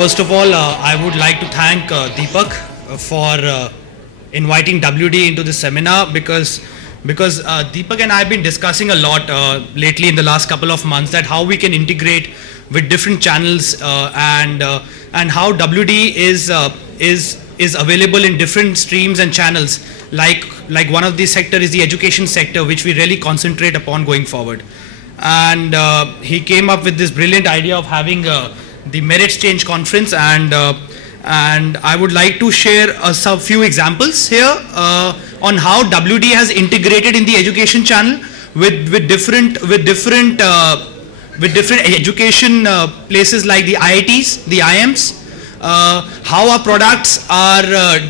First of all, I would like to thank Deepak for inviting WD into this seminar because Deepak and I have been discussing a lot lately in the last couple of months that how we can integrate with different channels and how WD is available in different streams and channels. Like one of these sector is the education sector, which we really concentrate upon going forward. And he came up with this brilliant idea of having the Merit Change Conference, and I would like to share some few examples here on how WD has integrated in the education channel with different education places like the IITs, the IMs, how our products are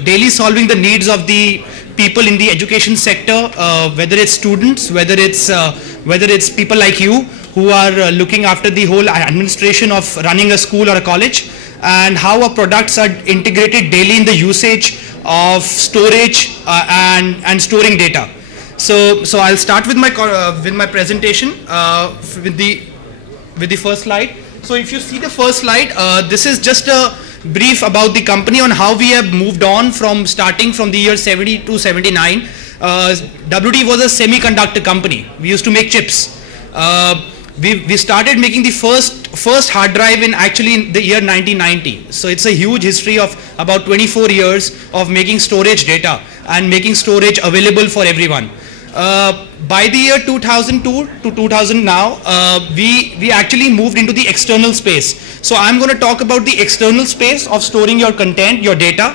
daily solving the needs of the people in the education sector, whether it's students, whether it's people like you who are looking after the whole administration of running a school or a college, and how our products are integrated daily in the usage of storage and storing data. So I'll start with my presentation with the first slide. So if you see the first slide, this is just a brief about the company on how we have moved on from starting from the year 70 to 79. WD was a semiconductor company. We used to make chips. We started making the first hard drive in the year 1990. So it's a huge history of about 24 years of making storage data and making storage available for everyone. By the year 2002 to 2000 now, we actually moved into the external space. So I'm going to talk about the external space of storing your content, your data.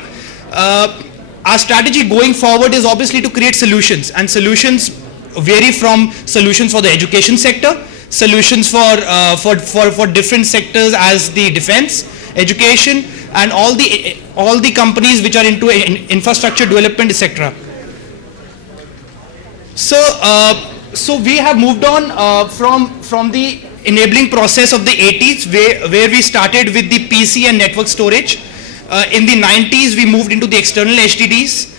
Our strategy going forward is obviously to create solutions, and solutions vary from solutions for the education sector, solutions for different sectors as the defense, education, and all the companies which are into infrastructure development, etc. So we have moved on from the enabling process of the 80s where we started with the PC and network storage. In the 90s we moved into the external HDDs,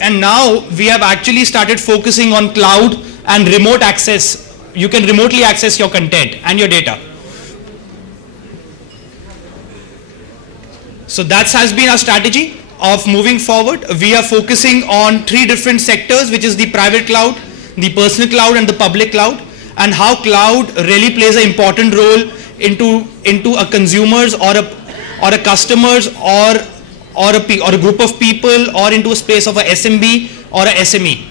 and now we have actually started focusing on cloud and remote access. You can remotely access your content and your data. So that has been our strategy of moving forward. We are focusing on 3 different sectors, which is the private cloud, the personal cloud, and the public cloud, and how cloud really plays an important role into a consumers or a customers or a group of people, or into a space of a SMB or a SME.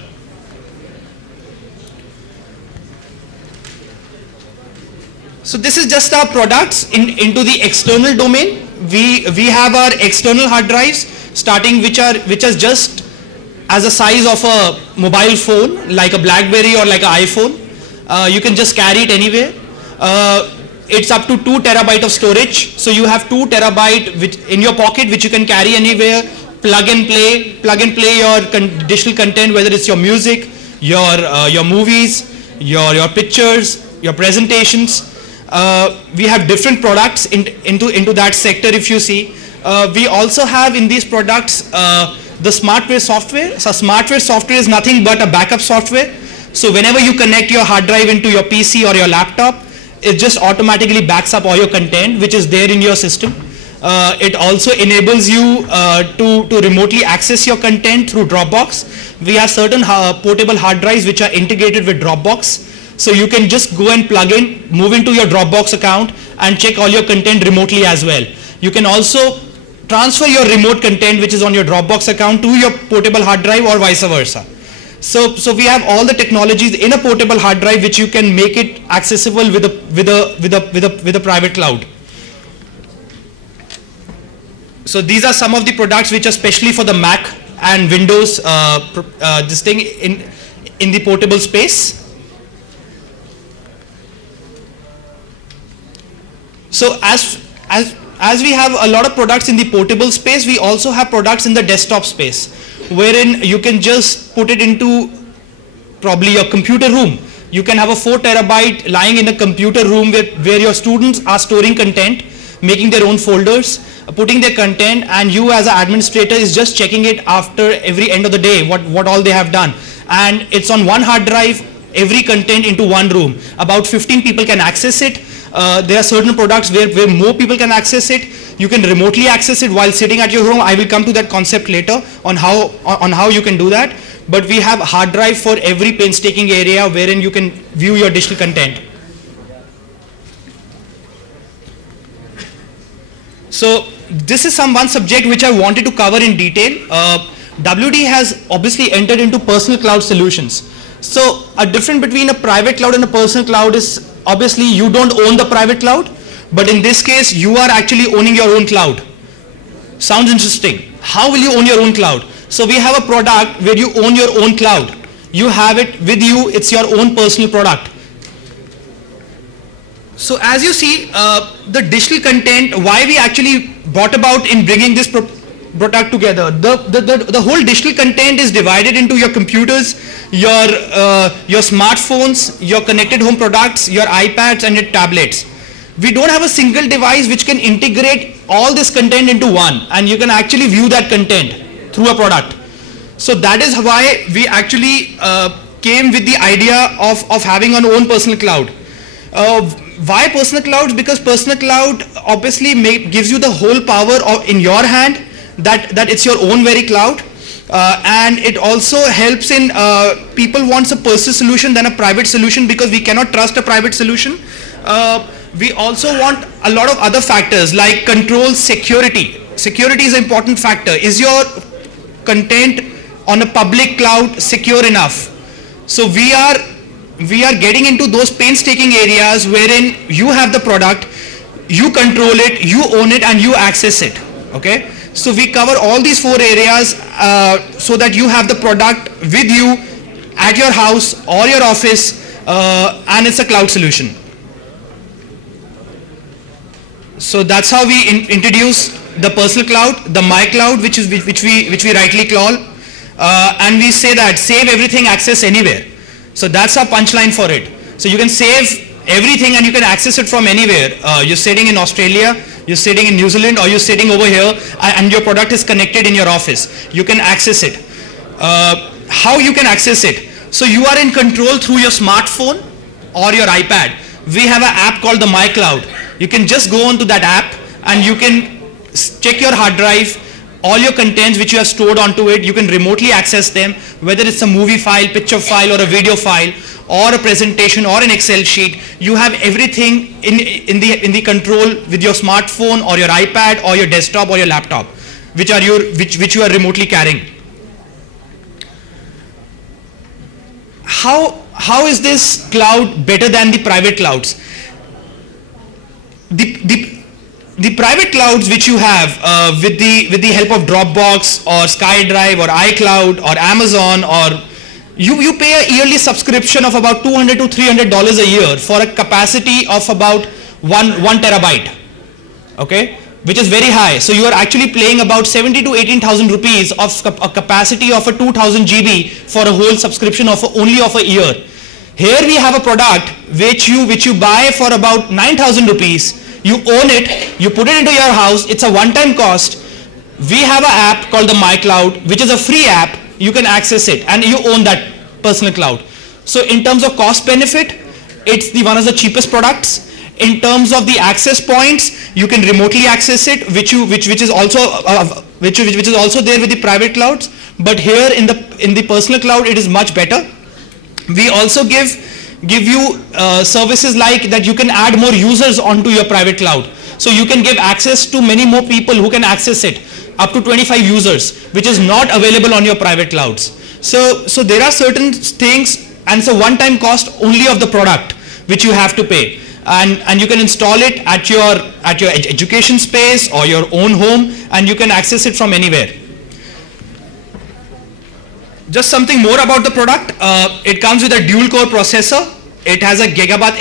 So this is just our products into the external domain. We have our external hard drives starting which are just as a size of a mobile phone, like a BlackBerry or like an iPhone. You can just carry it anywhere. It's up to 2 terabyte of storage. So you have 2 terabyte in your pocket, which you can carry anywhere. Plug and play your digital content, whether it's your music, your movies, your pictures, your presentations. We have different products into that sector. If you see, we also have in these products the smartware software. So smartware software is nothing but a backup software. So whenever you connect your hard drive into your PC or your laptop, it just automatically backs up all your content which is there in your system. It also enables you to remotely access your content through Dropbox. We have certain portable hard drives which are integrated with Dropbox. So you can just go and plug in, move into your Dropbox account and check all your content remotely as well. You can also transfer your remote content which is on your Dropbox account to your portable hard drive or vice versa. So we have all the technologies in a portable hard drive which you can make it accessible with a private cloud. So these are some of the products which are specially for the Mac and Windows this thing in the portable space. So as we have a lot of products in the portable space, we also have products in the desktop space, wherein you can just put it into probably your computer room. You can have a 4 terabyte lying in a computer room where your students are storing content, making their own folders, putting their content, and you as an administrator is just checking it after every end of the day, what all they have done. And it's on one hard drive, every content into one room. About 15 people can access it. There are certain products where more people can access it. You can remotely access it while sitting at your home. I will come to that concept later on how you can do that. But we have hard drive for every painstaking area wherein you can view your digital content. So this is one subject which I wanted to cover in detail. WD has obviously entered into personal cloud solutions. So a difference between a private cloud and a personal cloud is obviously you don't own the private cloud, but in this case you are actually owning your own cloud. Sounds interesting. How will you own your own cloud? So we have a product where you own your own cloud. You have it with you, it's your own personal product. So as you see, the digital content, why we actually brought about in bringing this product together. The whole digital content is divided into your computers, your smartphones, your connected home products, your iPads and your tablets. We don't have a single device which can integrate all this content into one, and you can actually view that content through a product. So that is why we actually came with the idea of having our own personal cloud. Why personal clouds? Because personal cloud obviously gives you the whole power in your hand, that it's your own very cloud, and it also helps in people wants a personal solution than a private solution, because we cannot trust a private solution. We also want a lot of other factors like control, security. Security is an important factor. Is your content on a public cloud secure enough? So we are getting into those painstaking areas wherein you have the product, you control it, you own it, and you access it. Okay, so we cover all these 4 areas so that you have the product with you at your house or your office, and it's a cloud solution. So that's how we introduce the personal cloud, the my cloud, which we rightly call, and we say that save everything, access anywhere. So that's our punchline for it. So you can save everything and you can access it from anywhere. You're sitting in Australia, you're sitting in New Zealand, or you're sitting over here and your product is connected in your office. You can access it. How you can access it? So you are in control through your smartphone or your iPad. We have an app called the My Cloud. You can just go onto that app and you can check your hard drive, all your contents which you have stored onto it. You can remotely access them, whether it's a movie file, picture file, or a video file, or a presentation, or an Excel sheet. You have everything in the control with your smartphone or your iPad or your desktop or your laptop, which you are remotely carrying. How is this cloud better than the private clouds? The private clouds which you have with the help of Dropbox or SkyDrive or iCloud or Amazon, or you pay a yearly subscription of about $200 to $300 a year for a capacity of about 1 terabyte, okay, which is very high. So you are actually paying about 70 to 18,000 rupees of a capacity of a 2000 GB for a whole subscription of only of a year. Here we have a product which you buy for about 9,000 rupees. You own it, you put it into your house, it's a one-time cost. We have an app called the My Cloud, which is a free app. You can access it and you own that personal cloud. So in terms of cost benefit, it's one of the cheapest products. In terms of the access points, you can remotely access it, which is also there with the private clouds. But here in the personal cloud, it is much better. We also give you services like that. You can add more users onto your private cloud, so you can give access to many more people who can access it, up to 25 users, which is not available on your private clouds. So there are certain things, and so one-time cost only of the product which you have to pay, and you can install it at your education space or your own home, and you can access it from anywhere. Just something more about the product. It comes with a dual-core processor. It has a gigabit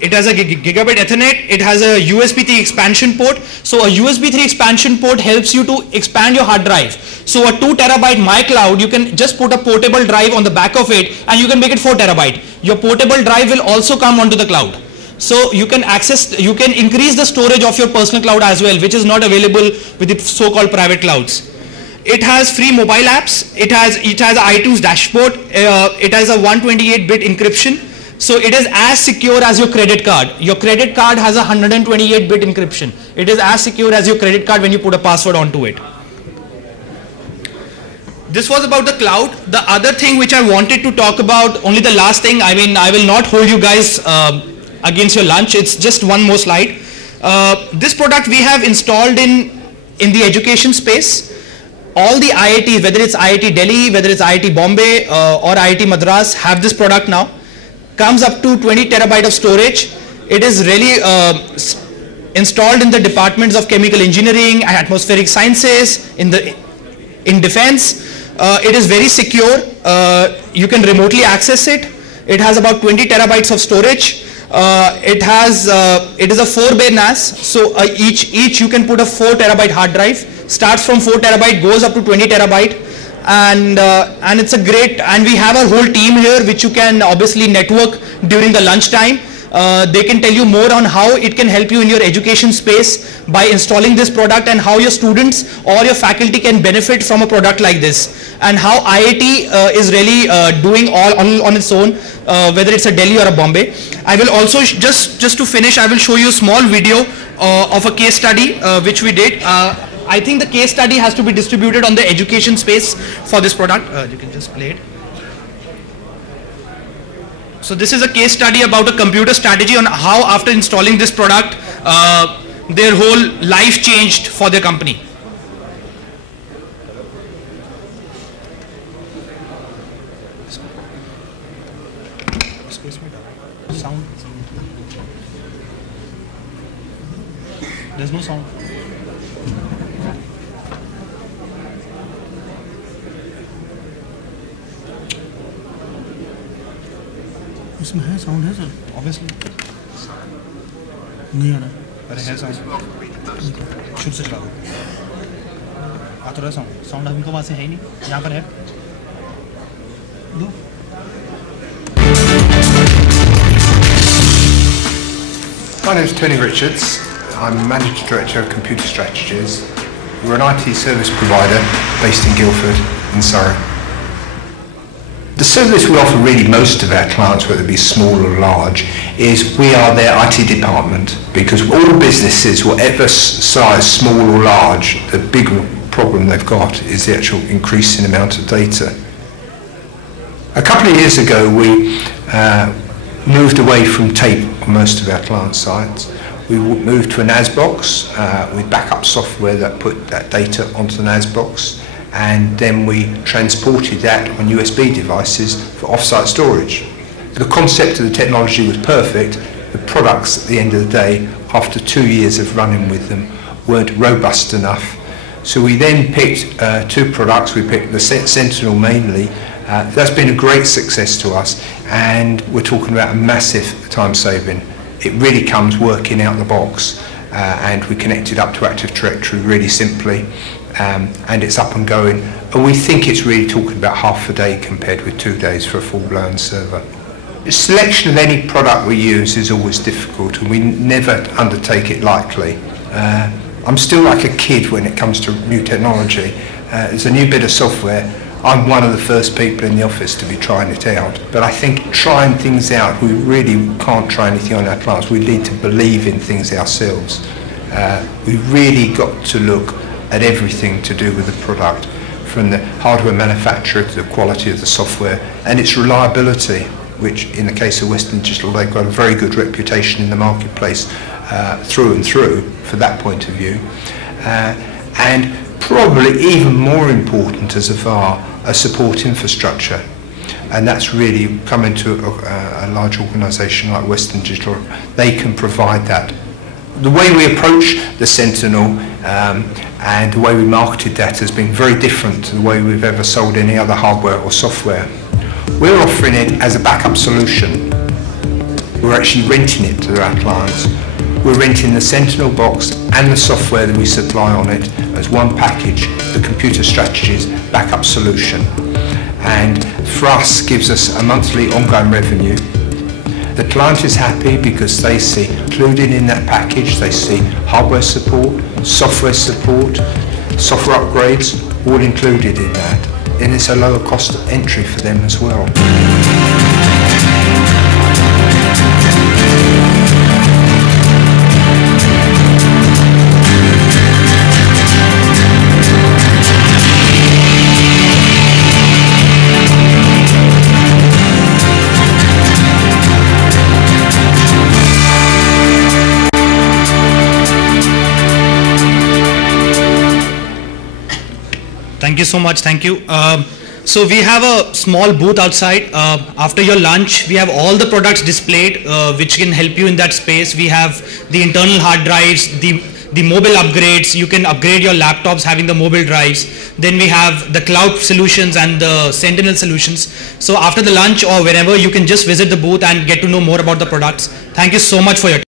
Ethernet. It has a USB 3 expansion port. So a USB 3 expansion port helps you to expand your hard drive. So a 2 terabyte My Cloud, you can just put a portable drive on the back of it, and you can make it 4 terabyte. Your portable drive will also come onto the cloud. So you can increase the storage of your personal cloud as well, which is not available with the so-called private clouds. It has free mobile apps. It has an iTunes dashboard. It has a 128-bit encryption. So it is as secure as your credit card. Your credit card has a 128-bit encryption. It is as secure as your credit card when you put a password onto it. This was about the cloud. The other thing which I wanted to talk about, only the last thing, I mean, I will not hold you guys against your lunch. It's just one more slide. This product we have installed in the education space. All the IITs, whether it's IIT Delhi, whether it's IIT Bombay or IIT Madras, have this product now. Comes up to 20 terabyte of storage. It is really installed in the departments of chemical engineering, atmospheric sciences, in defense. It is very secure. You can remotely access it. It has about 20 terabytes of storage. It is a 4-bay NAS. So each you can put a 4 terabyte hard drive. Starts from 4 terabyte, goes up to 20 terabyte. And it's a great, and we have a whole team here which you can obviously network during the lunchtime. They can tell you more on how it can help you in your education space by installing this product, and how your students or your faculty can benefit from a product like this, and how IIT is really doing all on its own, whether it's a Delhi or a Bombay. I will also, just to finish, I will show you a small video of a case study which we did. I think the case study has to be distributed on the education space for this product. You can just play it. So this is a case study about a computer strategy on how, after installing this product, their whole life changed for their company. Sound. There's no sound. इसमें है sound है sir Obviously. नहीं आ रहा अरे है sound शुरू से चला दो आ तो रहा साउंड हमको वहाँ से है ही नहीं यहाँ पर है दो My name is Tony Richards. I'm Managing Director of Computer Strategies. We're an IT service provider based in Guildford in Surrey. The service we offer really most of our clients, whether it be small or large, is we are their IT department, because all businesses, whatever size, small or large, the big problem they've got is the actual increasing amount of data. A couple of years ago we moved away from tape on most of our client sites. We moved to a NAS box with backup software that put that data onto the NAS box, and then we transported that on USB devices for off-site storage. The concept of the technology was perfect. The products at the end of the day, after 2 years of running with them, weren't robust enough. So we then picked 2 products. We picked the Sentinel mainly. That's been a great success to us, and we're talking about a massive time saving. It really comes working out the box, and we connected up to Active Directory really simply. And it's up and going, and we think it's really talking about half a day compared with 2 days for a full-blown server. The selection of any product we use is always difficult, and we never undertake it lightly. I'm still like a kid when it comes to new technology. There's a new bit of software. I'm one of the first people in the office to be trying it out, but I think trying things out, we really can't try anything on our clients. We need to believe in things ourselves. We've really got to look at everything to do with the product, from the hardware manufacturer to the quality of the software and its reliability, which in the case of Western Digital, they've got a very good reputation in the marketplace through and through for that point of view. And probably even more important as a VAR, a support infrastructure. And that's really coming to a large organisation like Western Digital. They can provide that. The way we approach the Sentinel and the way we marketed that has been very different to the way we've ever sold any other hardware or software. We're offering it as a backup solution. We're actually renting it to our clients. We're renting the Sentinel box and the software that we supply on it as one package, the Computer Strategies backup solution. And for us, gives us a monthly ongoing revenue. The client is happy because they see included in that package, they see hardware support, software upgrades, all included in that. And it's a lower cost of entry for them as well. Thank you so much. Thank you. So we have a small booth outside. After your lunch, we have all the products displayed which can help you in that space. We have the internal hard drives, the mobile upgrades. You can upgrade your laptops having the mobile drives. Then we have the cloud solutions and the Sentinel solutions. So after the lunch or wherever, you can just visit the booth and get to know more about the products. Thank you so much for your time.